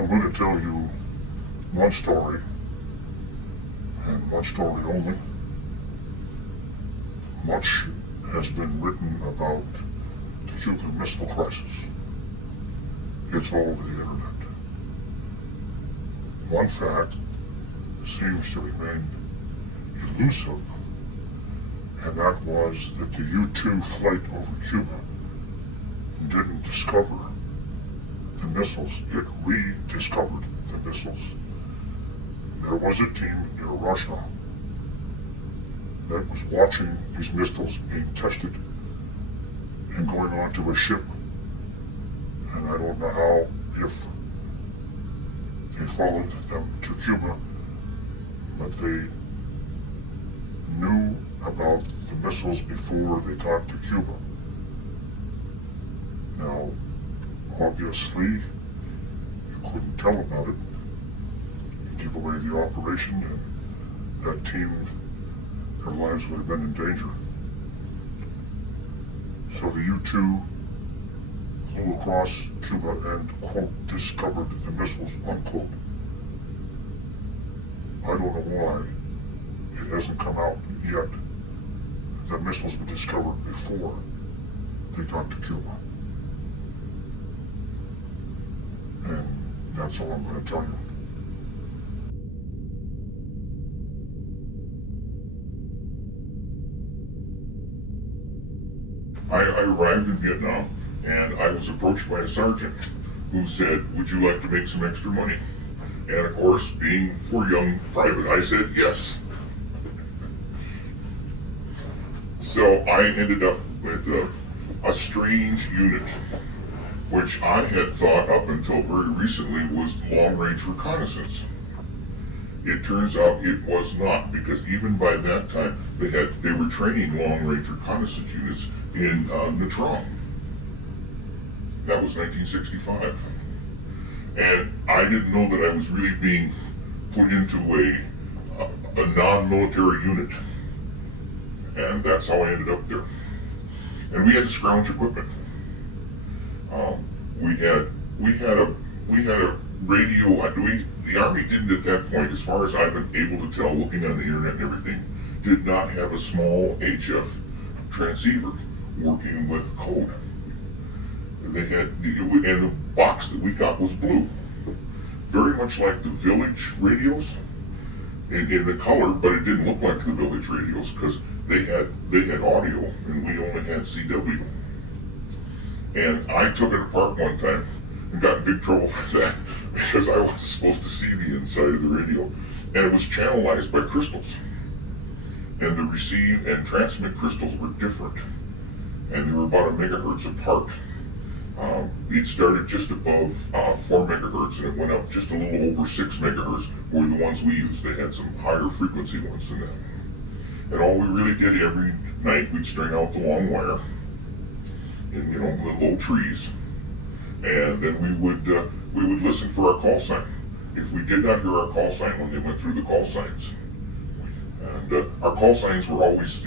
I'm going to tell you one story, and one story only. Much has been written about the Cuban Missile Crisis. It's all over the internet. One fact seems to remain elusive, and that was that the U-2 flight over Cuba didn't discover the missiles, it rediscovered the missiles. There was a team near Russia that was watching these missiles being tested and going onto a ship. And I don't know how, if they followed them to Cuba, but they knew about the missiles before they got to Cuba. Now, obviously, you couldn't tell about it. You give away the operation, and that team, their lives would have been in danger. So the U-2 flew across Cuba and, quote, discovered the missiles, unquote. I don't know why it hasn't come out yet that missiles were discovered before they got to Cuba. And that's all I'm going to tell you. I arrived in Vietnam, and I was approached by a sergeant who said, "Would you like to make some extra money?" And of course, being poor young private, I said yes. So I ended up with a strange unit, which I had thought up until very recently was long-range reconnaissance. It turns out it was not, because even by that time they were training long-range reconnaissance units in Nha Trang. That was 1965, and I didn't know that I was really being put into a non-military unit, and that's how I ended up there. And we had to scrounge equipment. We had a radio. The Army didn't at that point, as far as I've been able to tell, looking on the internet and everything, did not have a small HF transceiver working with code. They had, and the box that we got was blue, very much like the Village radios in the color, but it didn't look like the Village radios because they had audio and we only had CW. And I took it apart one time and got in big trouble for that because I was supposed to see the inside of the radio, and it was channelized by crystals. And the receive and transmit crystals were different, and they were about a megahertz apart. It started just above 4 megahertz, and it went up just a little over 6 megahertz were the ones we used. They had some higher frequency ones than that. And all we really did every night, we'd string out the long wire in, the low trees, and then we would listen for our call sign. If we did not hear our call sign when they went through the call signs, and our call signs were always,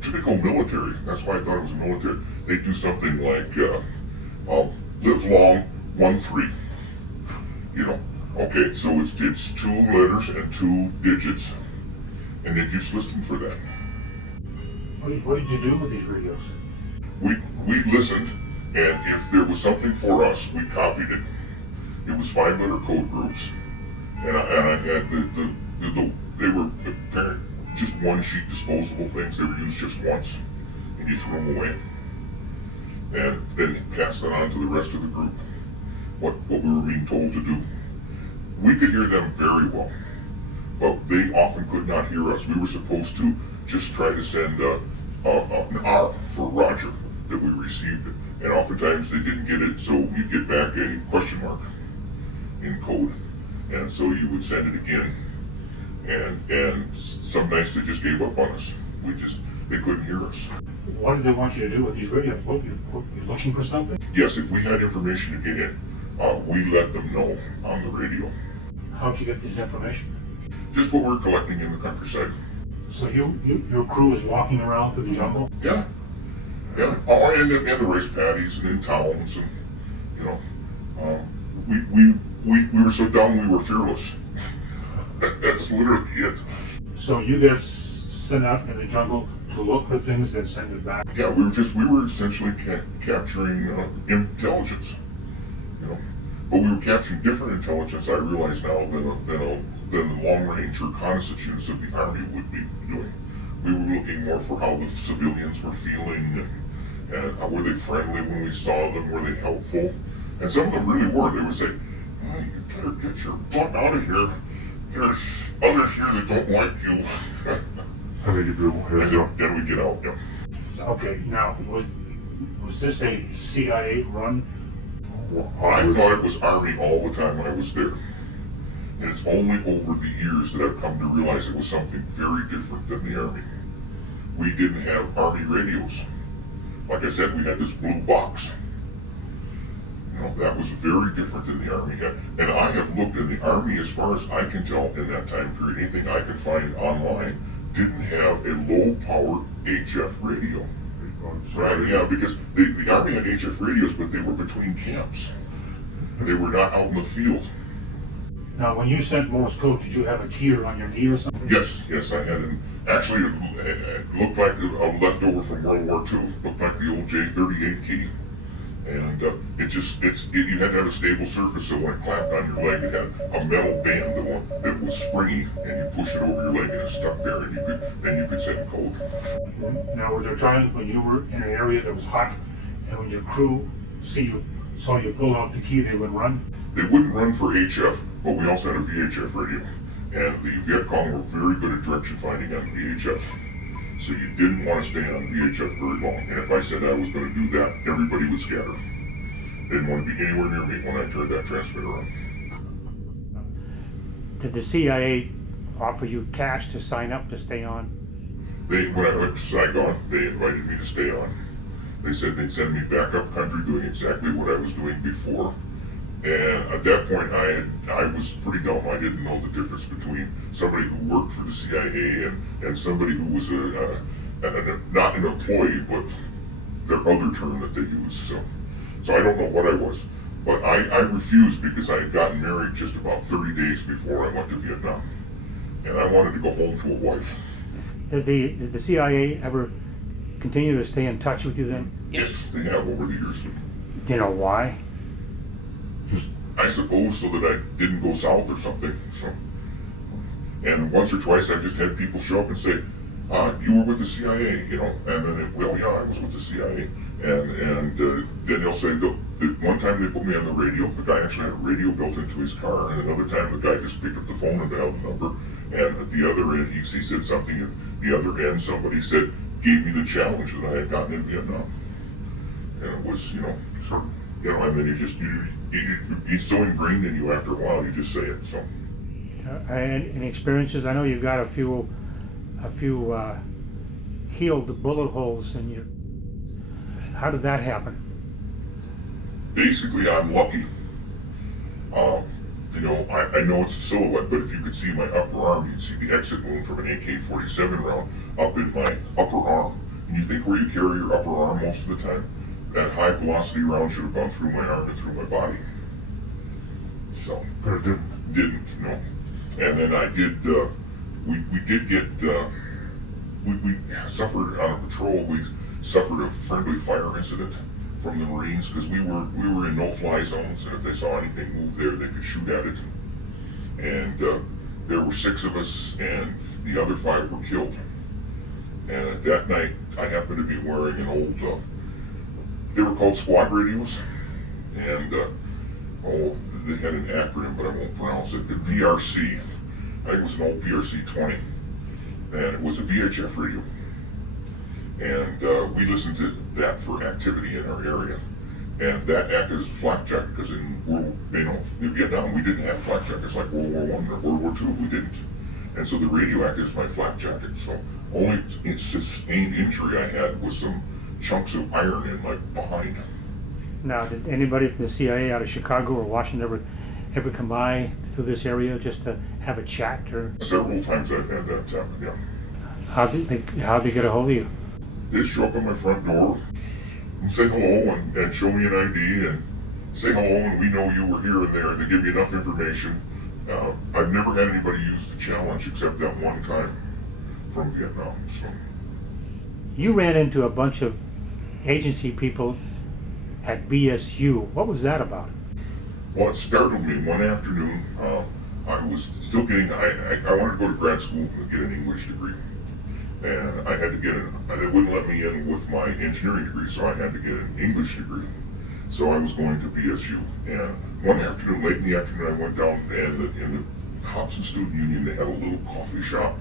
typical military. That's why I thought it was military. They do something like, live long, 1-3. Okay, so it's 2 letters and 2 digits, and they just listened for that. What did you do with these radios? We listened, and if there was something for us, we copied it. It was 5-letter code groups, and I had they were apparent just one-sheet disposable things. They were used just once, and you threw them away, and then pass that on to the rest of the group. What we were being told to do. We could hear them very well, but they often could not hear us. We were supposed to just try to send an R for Roger that we received it, and oftentimes they didn't get it, so you'd get back a question mark in code, and so you would send it again, and some nights they just gave up on us. They couldn't hear us. What did they want you to do with these radios? You looking for something? Yes, if we had information to get in, we let them know on the radio. How'd you get this information? Just what we're collecting in the countryside. So your crew is walking around through the jungle? Yeah. Oh, and the rice paddies and in towns, and we We were so dumb we were fearless. That's literally it. So you guys sent out in the jungle to look for things and send it back? Yeah, we were essentially capturing intelligence, you know. But we were capturing different intelligence, I realize now, than the long-range reconnaissance units of the Army would be doing. We were looking more for how the civilians were feeling, and were they friendly when we saw them, were they helpful? And some of them really were. They would say, oh, you better get your butt out of here. There's others here that don't like you. And they give you a heads up. Then we get out, yeah. Okay, now, was this a CIA run? I thought it was Army all the time when I was there. And it's only over the years that I've come to realize it was something very different than the Army. We didn't have Army radios. Like I said, we had this blue box. You know, that was very different than the Army had. And I have looked in the Army, as far as I can tell in that time period, anything I could find online didn't have a low-powered HF radio. Right, yeah, because the Army had HF radios, but they were between camps. They were not out in the field. Now, when you sent Morse code, did you have a tier on your knee or something? Yes, I had an, actually, it looked like a leftover from World War II. Looked like the old J38 key. And you had to have a stable surface, so when it clamped on your leg, it had a metal band that was springy, and you push it over your leg and it stuck there, and you could send code. Now, were there times when you were in an area that was hot, and when your crew saw you pull off the key, they would run? They wouldn't run for HF, but we also had a VHF radio, and the Viet Cong were very good at direction finding on VHF. So you didn't want to stay on VHF very long. And if I said I was going to do that, everybody would scatter. They didn't want to be anywhere near me when I turned that transmitter on. Did the CIA offer you cash to sign up to stay on? When I went to Saigon, they invited me to stay on. They said they'd send me back up country doing exactly what I was doing before. And at that point, I was pretty dumb. I didn't know the difference between somebody who worked for the CIA and somebody who was not an employee, but their other term that they used. So I don't know what I was. But I refused because I had gotten married just about 30 days before I went to Vietnam. And I wanted to go home to a wife. Did the CIA ever continue to stay in touch with you then? Yes, they have over the years. Do you know why? I suppose so that I didn't go south or something. So, and once or twice I just had people show up and say, "You were with the CIA," you know, and then well, yeah, I was with the CIA, and then they'll say, one time they put me on the radio. The guy actually had a radio built into his car, and another time the guy just picked up the phone and dialed the number, and at the other end he said something. At the other end, somebody gave me the challenge that I had gotten in Vietnam, and it was, you know, and then it's so ingrained in you after a while, you just say it. So. And experiences, I know you've got a few healed bullet holes in you. How did that happen? Basically, I'm lucky. You know, I know it's a silhouette, but if you could see my upper arm, you'd see the exit wound from an AK-47 round up in my upper arm. And you think where you carry your upper arm most of the time? That high velocity round should have gone through my arm and through my body. So, But it didn't. Didn't, no. And then I did, we did get, we suffered on a patrol, we suffered a friendly fire incident from the Marines, because we were in no-fly zones, and if they saw anything move there, they could shoot at it. And there were 6 of us, and the other 5 were killed. And that night, I happened to be wearing an old, they were called squad radios, and they had an acronym, but I won't pronounce it. The PRC, I think it was an old PRC 20, and it was a VHF radio. And we listened to that for activity in our area, and that acted as a flak jacket, because in Vietnam we didn't have flak jackets like World War I or World War II. We didn't, and so the radio acted as my flak jacket. So only sustained injury I had was some chunks of iron in my behind. Now, did anybody from the CIA out of Chicago or Washington ever come by through this area just to have a chat? Or several times I've had that happen, yeah. How did they get a hold of you? They show up at my front door and say hello and show me an ID, say hello and we know you were here and there. They give you enough information. I've never had anybody use the challenge except that one time from Vietnam. So You ran into a bunch of agency people at BSU. What was that about? well, it startled me one afternoon. I was still getting, I wanted to go to grad school and get an English degree. And I had to get they wouldn't let me in with my engineering degree, so I had to get an English degree. So I was going to BSU. And one afternoon, late in the afternoon, I went down and in the Hobson Student Union, they had a little coffee shop.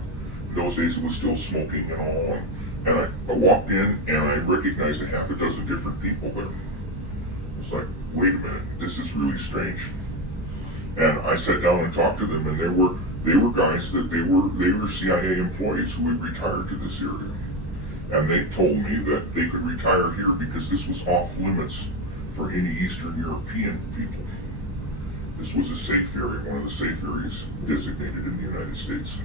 In those days, it was still smoking and all. And I walked in and I recognized a half a dozen different people there. It's like, wait a minute, this is really strange. And I sat down and talked to them, and they were guys that they were CIA employees who had retired to this area. And they told me that they could retire here because this was off limits for any Eastern European people. This was a safe area, one of the safe areas designated in the United States.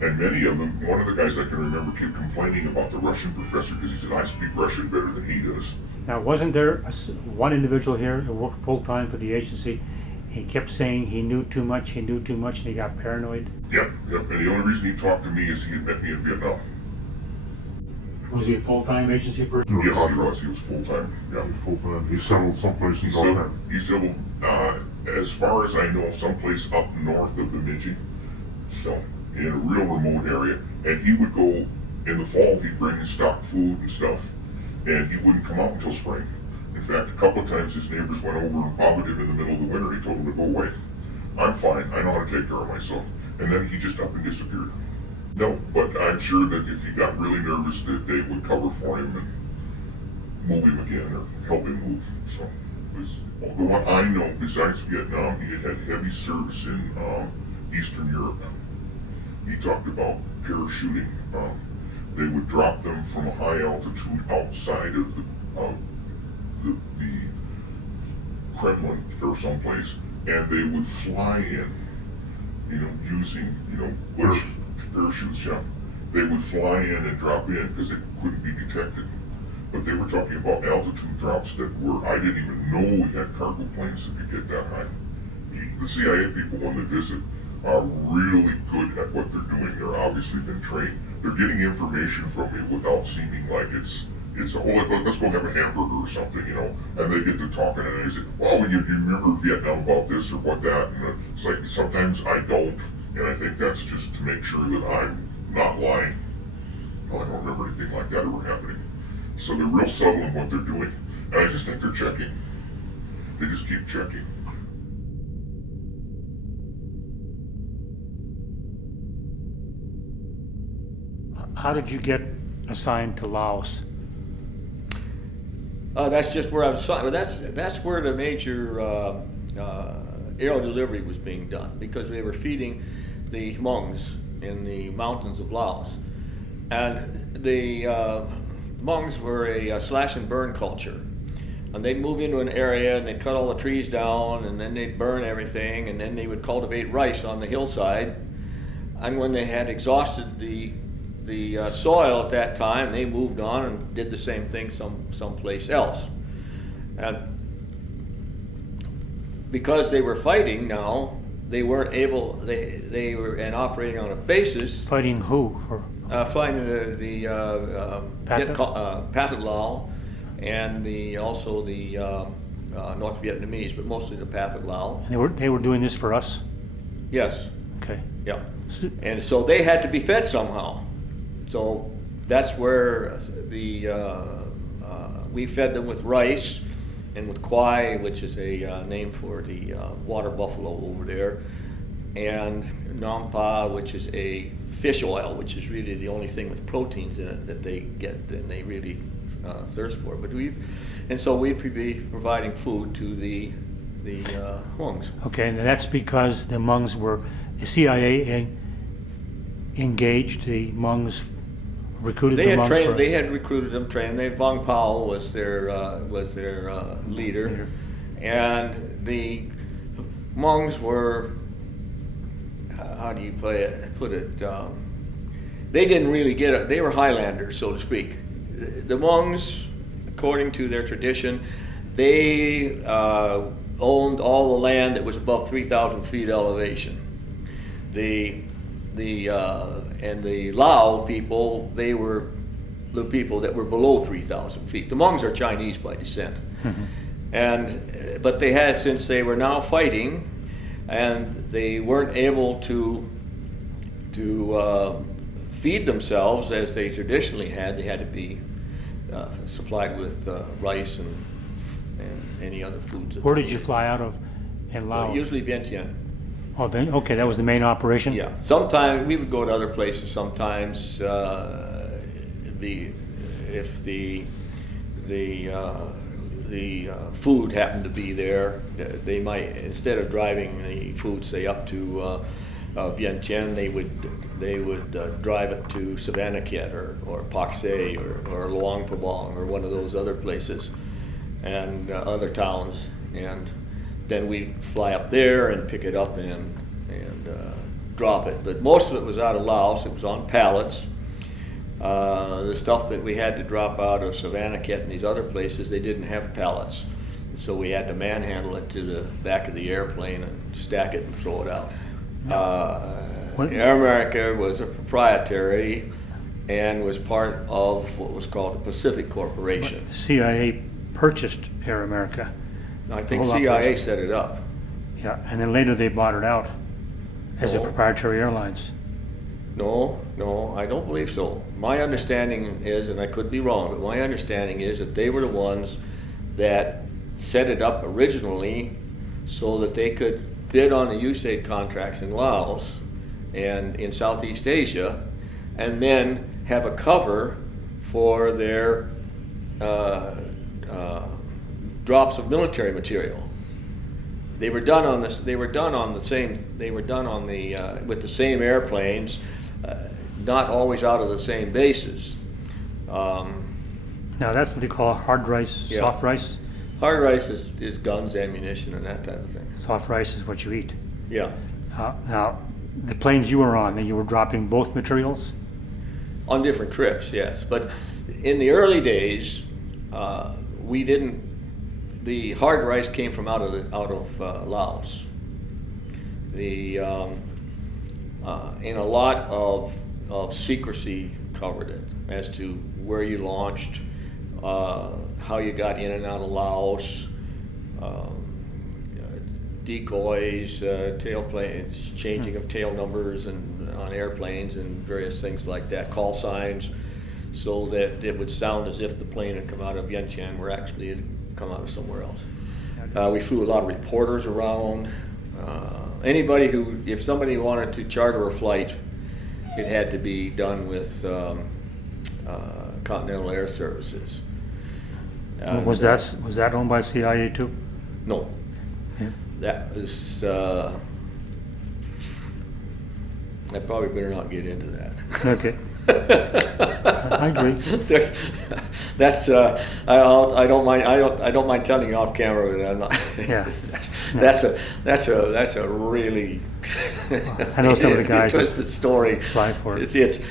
And many of them, one of the guys I can remember kept complaining about the Russian professor because he said, I speak Russian better than he does. Now, wasn't there one individual here who worked full-time for the agency? He kept saying he knew too much, and he got paranoid. Yep. And the only reason he talked to me is he had met me in Vietnam. Was he a full-time agency person? Yes, he was. He was full-time. Yeah. Full-time. He settled someplace in North. He settled, as far as I know, someplace up north of Bemidji. So, in a real remote area. And he would go, in the fall, he'd bring his stock food and stuff, and he wouldn't come out until spring. In fact, a couple of times his neighbors went over and bothered him in the middle of the winter. He told them to go away. I'm fine. I know how to take care of myself. And then he just up and disappeared. No, but I'm sure that if he got really nervous that they would cover for him and move him again or help him move. So, the one I know, besides Vietnam, he had heavy service in Eastern Europe. He talked about parachuting. They would drop them from a high altitude outside of the Kremlin or someplace, and they would fly in, using, parachutes, yeah. They would fly in and drop in because they couldn't be detected. But they were talking about altitude drops that I didn't even know we had cargo planes that could get that high. The CIA people, when they visit, are really good at what they're doing. They're obviously been trained. They're getting information from me without seeming like it's let's go have a hamburger or something, and they get to talking and they say, well, you remember Vietnam about this or what that, and it's like sometimes I don't, and I think that's just to make sure that I'm not lying. I don't remember anything like that ever happening. So they're real subtle in what they're doing, and I just think they're checking. They just keep checking. How did you get assigned to Laos? That's just where I was assigned. That's where the major aero delivery was being done, because they were feeding the Hmongs in the mountains of Laos. And the Hmongs were a slash and burn culture. And they'd move into an area and they'd cut all the trees down, and then they'd burn everything, and then they would cultivate rice on the hillside. And when they had exhausted the soil at that time, they moved on and did the same thing someplace else. And because they were fighting now, they weren't able, they were operating on a basis. Fighting who? Fighting the Pathet Lao and also the North Vietnamese, but mostly the Pathet Lao. And they were doing this for us? Yes. Okay. Yeah. And so they had to be fed somehow. So that's where we fed them with rice and with kwai, which is a name for the water buffalo over there, and nam pa, which is a fish oil, which is really the only thing with proteins in it that they get and they really thirst for. So we'd be providing food to the Hmongs. Okay, and that's because the Hmongs were, the CIA engaged the Hmongs, recruited the Hmongs. They had recruited them, trained them. Vong Pao was their leader, and the Hmongs were, how do you put it? They didn't really get it. They were Highlanders, so to speak. The Hmongs, according to their tradition, they owned all the land that was above 3,000 feet elevation. And the Lao people, they were the people that were below 3,000 feet. The Hmongs are Chinese by descent. But they had, since they were now fighting, and they weren't able to feed themselves as they traditionally had, they had to be supplied with rice and any other foods. Where did you fly out of in Laos? Usually Vientiane. Oh, then, okay, that was the main operation? Yeah. Sometimes we would go to other places. Sometimes if the food happened to be there, they might, instead of driving the food, say up to Vientiane, they would drive it to Savannakhet or Pak Se or Luang Prabang or one of those other places and other towns, and then we'd fly up there and pick it up and drop it. But most of it was out of Laos. It was on pallets. The stuff that we had to drop out of Savannakhet and these other places, they didn't have pallets. So we had to manhandle it to the back of the airplane and stack it and throw it out. Air America was a proprietary and was part of what was called the Pacific Corporation. CIA purchased Air America. I think Whole CIA operation. set it up. Yeah, and then later they bought it out as a No. proprietary airlines. No, I don't believe so. My understanding is, and I could be wrong, but my understanding is that they were the ones that set it up originally so that they could bid on the USAID contracts in Laos and in Southeast Asia, and then have a cover for their drops of military material. They were done on this. They were done on the same. They were done on the with the same airplanes, not always out of the same bases. Now that's what they call hard rice, Yeah. soft rice. Hard rice is guns, ammunition, and that type of thing. Soft rice is what you eat. Yeah, Now, the planes you were on, then you were dropping both materials? on different trips, yes. But in the early days, we didn't. The hard rice came from out of Laos. And a lot of secrecy covered it as to where you launched, how you got in and out of Laos, decoys, tail planes, changing of tail numbers and on airplanes and various things like that, call signs, so that it would sound as if the plane had come out of Vientiane where actually it had come out of somewhere else. We flew a lot of reporters around. Anybody who, if somebody wanted to charter a flight, it had to be done with Continental Air Services. Was that owned by CIA too? No. Yeah. That was, I probably better not get into that. Okay. I agree. That's I don't mind telling you off camera that I'm not. Yeah. That's a really I know some of the guys twisted story. fly for it.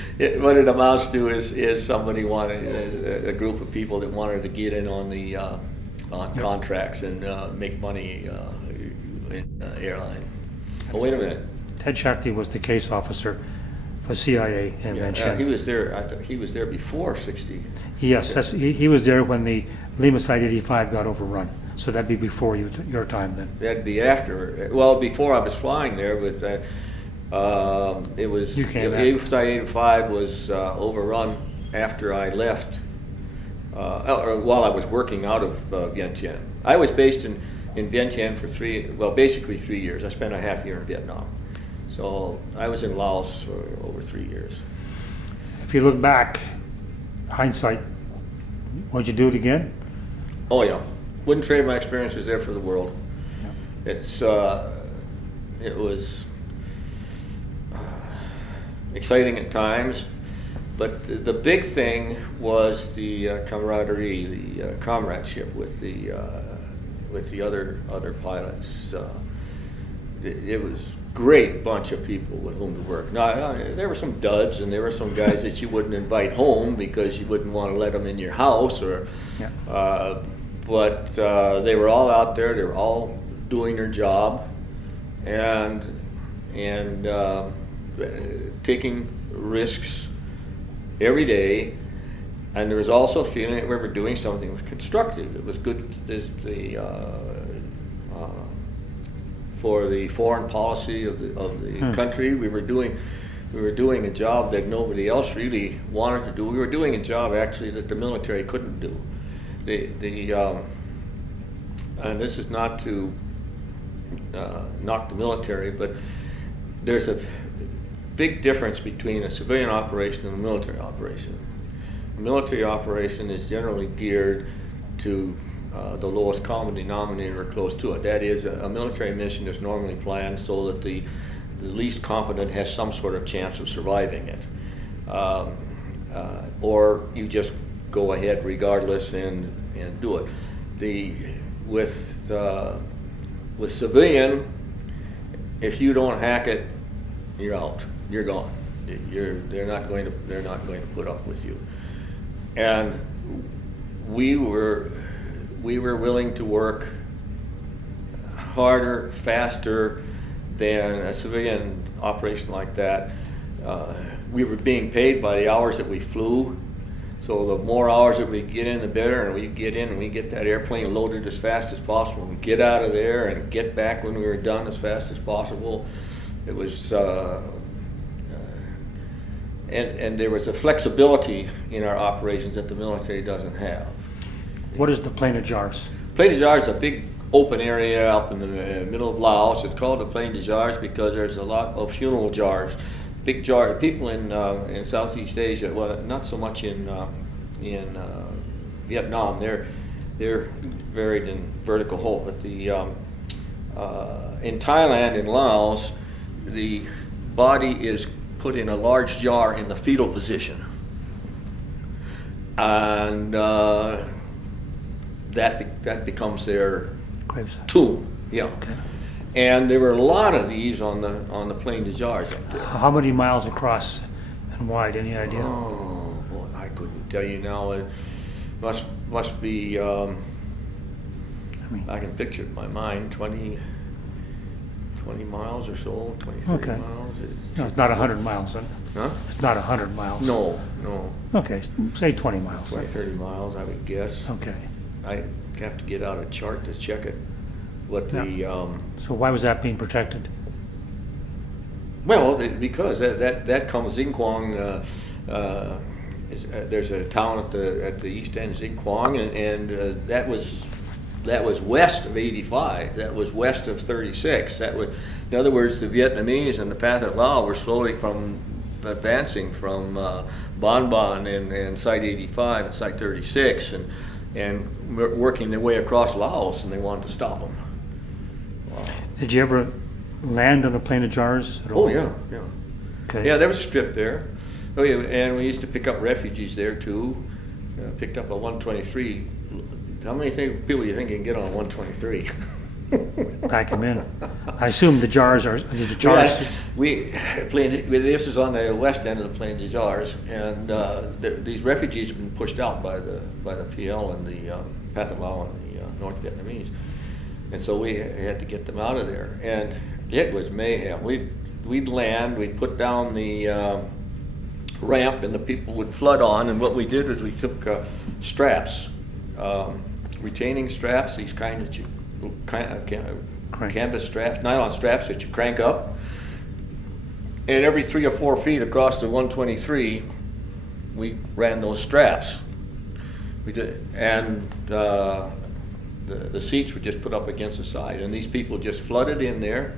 What it amounts to is somebody wanted, a group of people that wanted to get in on the on contracts and make money in vietnam. Oh, wait a minute. Ted Shakti was the case officer for CIA in Vientiane. He was there. I thought he was there before '60. Yes, he was there when the Lima Site 85 got overrun. So that'd be before your time then. That'd be after. Well, before I was flying there, but it was. You came Site 85 was overrun after I left, or while I was working out of Vientiane. I was based in Vientiane for basically 3 years. I spent a half year in Vietnam. So I was in Laos for over 3 years. If you look back, hindsight, would you do it again? Oh yeah, wouldn't trade my experiences there for the world. It was exciting at times, but the big thing was the camaraderie, the comradeship with the other pilots. It was great bunch of people with whom to work. Now, there were some duds, and there were some guys that you wouldn't invite home because you wouldn't want to let them in your house, or. Yeah. But they were all out there. They were all doing their job and taking risks every day. And there was also a feeling that we were doing something constructive. It was good for the foreign policy of the country. We were doing a job that nobody else really wanted to do. We were doing a job actually that the military couldn't do. And this is not to knock the military, but there's a big difference between a civilian operation and a military operation. A military operation is generally geared to the lowest common denominator or close to it. That is, a military mission is normally planned so that the least competent has some sort of chance of surviving it. Or you just go ahead regardless and do it. With civilian, if you don't hack it, you're out. You're gone. They're not going to put up with you. And we were willing to work harder, faster than a civilian operation like that. We were being paid by the hours that we flew. So the more hours that we get in, the better, and we get in and we get that airplane loaded as fast as possible and get out of there and get back when we were done as fast as possible. It was, and there was a flexibility in our operations that the military doesn't have. What is the Plain of Jars? Plain de Jars is a big open area up in the middle of Laos. It's called the Plain de Jars because there's a lot of funeral jars. Big jar. People in Southeast Asia, well, not so much in Vietnam. They're buried in vertical hole. But in Thailand and Laos, the body is put in a large jar in the fetal position, and that becomes their Gravesite. tomb. Yeah. Okay. And there were a lot of these on the Plain de Jars up there. How many miles across and wide? Any idea? Oh, boy, I couldn't tell you now. It must be. I can picture it in my mind. 20 miles or so. 20, 30 Okay. miles. No, it's not 100 miles then. Huh? It's not 100 miles. No. Okay, say 20 miles. 20, 30 miles, I would guess. Okay. I have to get out a chart to check it. What So why was that being protected? Well, because that comes Zinquang. There's a town at the east end, Zinquang, and that was west of 85. That was west of 36. That was, in other words, the Vietnamese and the Pathet Lao were slowly advancing from Bon Bon and Site 85 and Site 36, and working their way across Laos, and they wanted to stop them. Wow. Did you ever land on the Plain of Jars at all? Oh yeah. Okay. Yeah, there was a strip there. Oh yeah, and we used to pick up refugees there too. Picked up a 123. How many people do you think you can get on a 123? Pack them in. I assume the jars are the jars. This is on the west end of the Plain de Jars, and these refugees have been pushed out by the PL and the Pathet Lao and the North Vietnamese, and so we had to get them out of there, and it was mayhem. We'd land, we'd put down the ramp, and the people would flood on. And what we did was we took straps, retaining straps, these canvas straps, nylon straps that you crank up, and every 3 or 4 feet across the 123, we ran those straps. We did, and the seats were just put up against the side, and these people just flooded in there.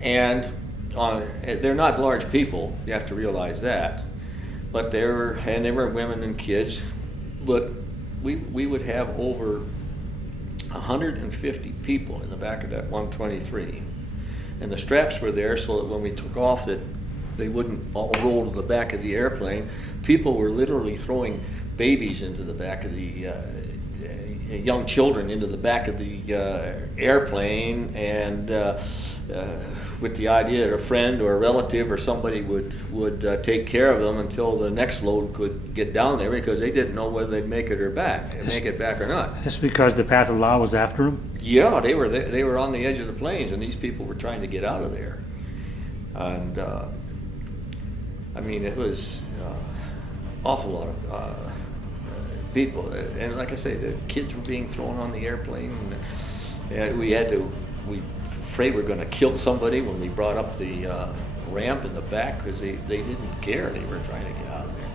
And they're not large people, you have to realize that, but they were women and kids. But we would have over 150 people in the back of that 123, and the straps were there so that when we took off, that they wouldn't all roll to the back of the airplane. People were literally throwing babies into the back of the young children into the back of the airplane, and with the idea that a friend or a relative or somebody would take care of them until the next load could get down there, because they didn't know whether they'd make it back or not. Just because the path of law was after them? Yeah, they were on the edge of the plains, and these people were trying to get out of there. And I mean, it was awful lot of people, and like I say, the kids were being thrown on the airplane. And we afraid we were going to kill somebody when we brought up the ramp in the back, because they didn't care. They were trying to get out of there.